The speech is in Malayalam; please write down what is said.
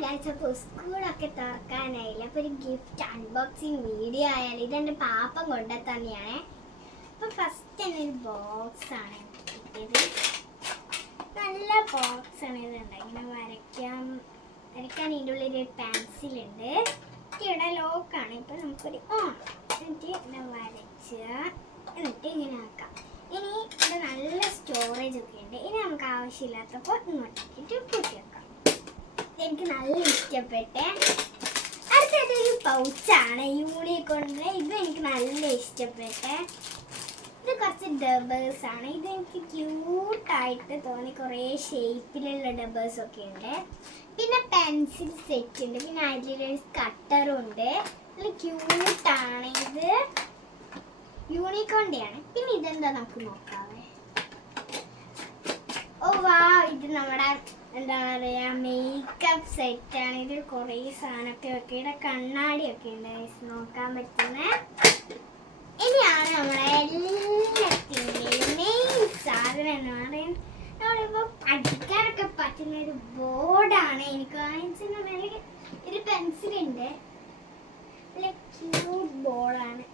അപ്പോൾ സ്കൂളൊക്കെ തുറക്കാനായില്ല. അപ്പോൾ ഒരു ഗിഫ്റ്റ് അൺബോക്സിങ് വീഡിയോ ആയാലും ഇതെൻ്റെ പാപ്പൻ കൊണ്ടു തന്നെയാണ്. അപ്പോൾ ഫസ്റ്റ് തന്നെ ഒരു ബോക്സാണ് കിട്ടിയത്. നല്ല ബോക്സാണ്. ഇതുണ്ട്, ഇങ്ങനെ വരയ്ക്കാൻ ഇതിൻ്റെ ഉള്ളിൽ ഒരു പെൻസിലുണ്ട്. ഇവിടെ ലോക്കാണ്. ഇപ്പോൾ നമുക്കൊരു എന്നിട്ട് ഇങ്ങനെ വരച്ച് എന്നിട്ട് ഇങ്ങനെ ആക്കാം. ഇനി ഇവിടെ നല്ല സ്റ്റോറേജ് ഒക്കെ ഉണ്ട്. ഇനി നമുക്ക് ആവശ്യമില്ലാത്തപ്പോൾ ഇങ്ങോട്ടേക്കിട്ട് കൂട്ടി വെക്കാം. എനിക്ക് നല്ല ഇഷ്ടപ്പെട്ടെ. അടുത്തൊരു പൗച്ചാണ് യൂണിക്കോണിൻ്റെ. ഇത് എനിക്ക് നല്ല ഇഷ്ടപ്പെട്ടെ. ഇത് കുറച്ച് ഡബേഴ്സ് ആണ്. ഇത് എനിക്ക് ക്യൂട്ടായിട്ട് തോന്നി. കുറേ ഷേപ്പിലുള്ള ഡബേഴ്സ് ഒക്കെ ഉണ്ട്. പിന്നെ പെൻസിൽ സെറ്റ് ഉണ്ട്. പിന്നെ അതിലൊരു കട്ടറും ഉണ്ട്. നല്ല ക്യൂട്ടാണ്. ഇത് യൂണിക്കോണിൻ്റെയാണ്. പിന്നെ ഇതെന്താ നമുക്ക് നോക്കാവേ. ഓ വാ, ഇത് നമ്മുടെ എന്താ പറയുക മേക്കപ്പ് സെറ്റാണ്. ഇതിൽ കുറേ സാധനമൊക്കെ വെക്കുക. ഇവിടെ കണ്ണാടിയൊക്കെ ഉണ്ട് നോക്കാൻ പറ്റുന്ന. ഇനിയാണ് നമ്മുടെ എല്ലാത്തിൻ്റെയും മെയിൻ സാധനം എന്ന് പറയുന്നത്. നമ്മളിപ്പോൾ അടിക്കാനൊക്കെ പറ്റുന്ന ഒരു ബോർഡാണ്. എനിക്ക് വാങ്ങിച്ചെന്ന് ഒരു പെൻസിലുണ്ട്. നല്ല ക്യൂട്ട് ബോർഡാണ്.